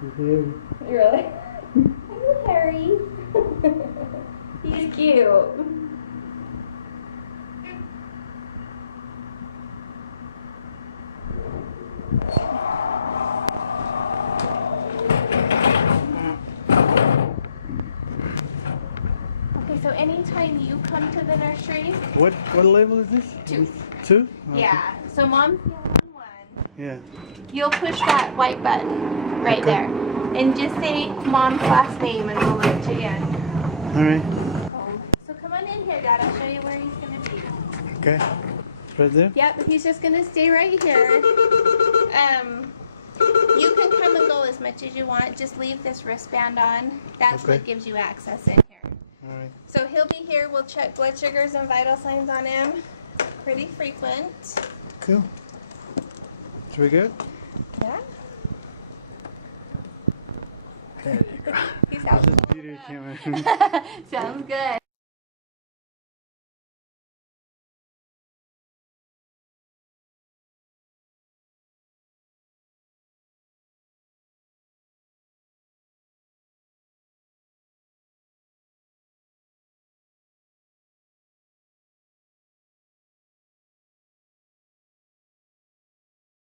He's hairy. Really? Are you hairy? He's cute. Okay, so anytime you come to the nursery, What level is this? 2. 2? Okay. Yeah. So mom's here on 1. Yeah. You'll push that white button right Okay. there, and just say mom's last name, and we'll let you in. All right. So come on in here, Dad. I'll show you where he's gonna be. Okay. Right there? Yep, he's just gonna stay right here. You can come and go as much as you want. Just leave this wristband on. That's Okay. what gives you access in here. All right. So he'll be here. We'll check blood sugars and vital signs on him. Pretty frequent. Cool. Should we go? Yeah. There you go. He's out. This is beauty camera. Sounds good.